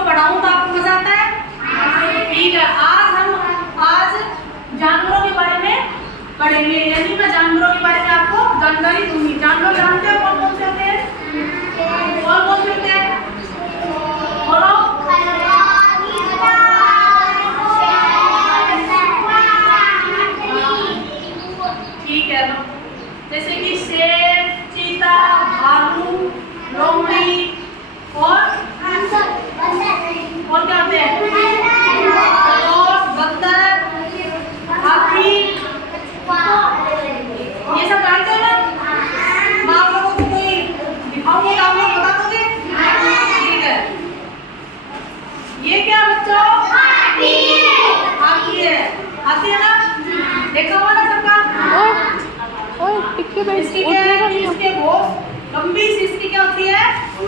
को पढ़ाऊं तो आपको मजा आता है? ठीक है, आज जानवरों के बारे में पढ़ेंगे, यानी मैं जानवरों के बारे में आपको जानकारी दूंगी। जानवर जानते हो कौन कौन से होते हैं? कौन कौन से होते हैं? बोलो। ठीक है, जैसे कि शेर, चीता, भालू, लोमड़ी और क्या होते हैं? बंदर, हाथी, ये सब जानते हो ना? मैं आप लोगों को कोई दिखाऊंगी, आप लोग बता दोगे? ठीक है, ये क्या बच्चों? हाथी है। हाथी है ना? देखा हुआ ना सबका? इसकी क्या है? इसके बहुत लंबी सी इसकी क्या होती है?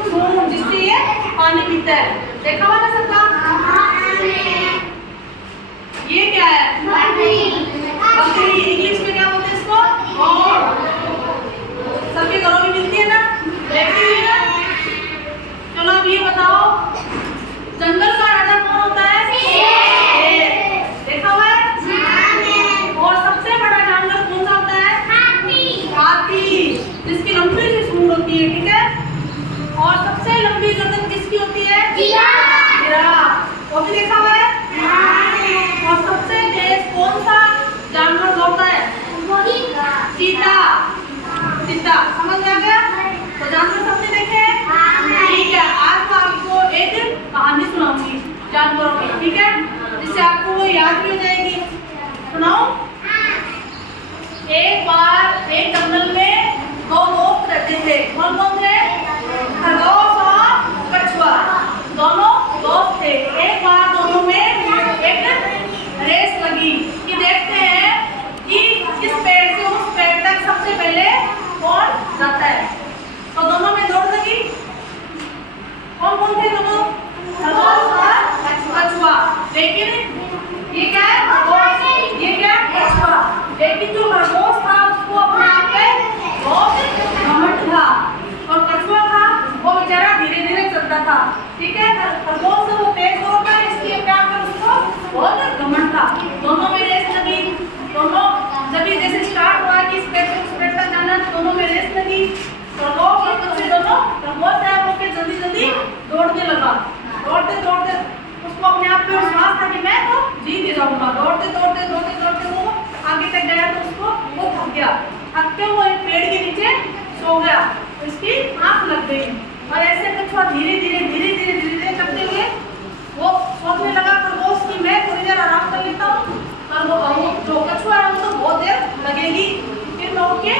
सूंड, जिससे ये पानी पीता है। देखा हुआ ना सबका? ये क्या है? बकरी। इंग्लिश में क्या बोलते हैं इसको? गॉड। सबके घरों में मिलती है ना? देखती हुई ना? चलो अब ये बताओ, जंगल का राजा कौन होता है? शेर। देखा हुआ है? और सबसे बड़ा जानवर कौन सा होता है? हाथी, जिसकी लंबी सी सूंड होती है। ठीक है, और सबसे लंबी गर्दन किसकी होती है? जिराफ। वो भी देखा हुआ है? और सबसे तेज कौन सा जानवर दौड़ता है? चीता। चीता, समझ में आ गया? तो जानवर सबने देखे हैं? ठीक है, आज मैं आपको एक कहानी सुनाऊंगी जानवरों की, ठीक है, जिससे आपको वो याद भी हो जाएगी। सुनाओ। एक बार एक जंगल में दो दोस्त रहते थे। कौन कौन थे? खरगोश और कछुआ, दोनों दोस्त थे। एक बार दोनों में एक रेस लगी कि देखते हैं कि इस पेड़ से उस पेड़ तक सबसे पहले कौन जाता है। तो दोनों में दौड़ लगी। कौन कौन थे दोनों? खरगोश और कछुआ। लेकिन ये क्या है? खरगोश। ये क्या है? कछुआ। लेकिन जो खरगोश था उसको अपने आप पे बहुत घमंड था, और कछुआ था वो बेचारा धीरे धीरे चलता था। ठीक है, खरगोश से वो तेज दौड़ता है, इसलिए अपने आप पे उसको बहुत घमंड था। दोनों में रेस लगी। दोनों जब ये जैसे स्टार्ट हुआ कि इस पेड़ से उस पेड़ तक जाना, दोनों में रेस लगी। खरगोश और कछुआ दोनों, खरगोश है वो जल्दी जल्दी दौड़ने लगा। दौड़ते दौड़ते उसको अपने आप पे विश्वास था कि मैं तो जीत ही जाऊंगा। दौड़ते दौड़ते दौड़ते दौड़ते वो आगे तक गया तो उसको वो थक गया। थक के वो एक पेड़ के नीचे सो गया। उसकी आंख लग गई, और ऐसे कछुआ धीरे धीरे धीरे धीरे धीरे धीरे करते हुए वो सोचने लगा खरगोश कि मैं थोड़ी देर आराम कर लेता हूँ, और वो जो कछुआ है वो तो बहुत देर लगेगी, फिर मैं उनके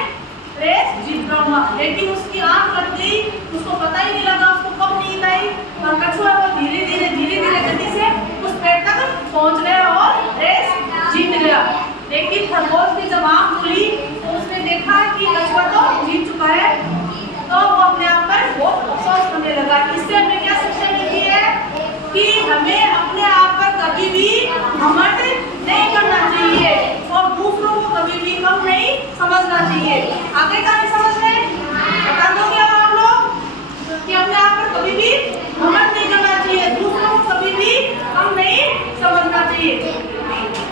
रेस जीत जाऊंगा। लेकिन उसकी आंख लग गई, उसको पता ही नहीं लगा उसको कब नींद आई, और कछुआ वो धीरे धीरे गति से उस पेड़ तक पहुंच गया और रेस जीत गया। लेकिन खरगोश की जब आंख खुली तो उसने देखा कि कछुआ तो जीत चुका है, तो वो अपने आप पर बहुत अफसोस करने लगा। इससे हमें क्या शिक्षा मिलती है कि हमें अपने आप पर कभी भी घमंड नहीं करना चाहिए, और दूसरों को कभी भी कम नहीं समझना चाहिए। आगे का नहीं समझ रहे? बता दोगे आप लोग कि अपने आप पर कभी भी घमंड नहीं करना चाहिए, दूसरों को कभी भी कम नहीं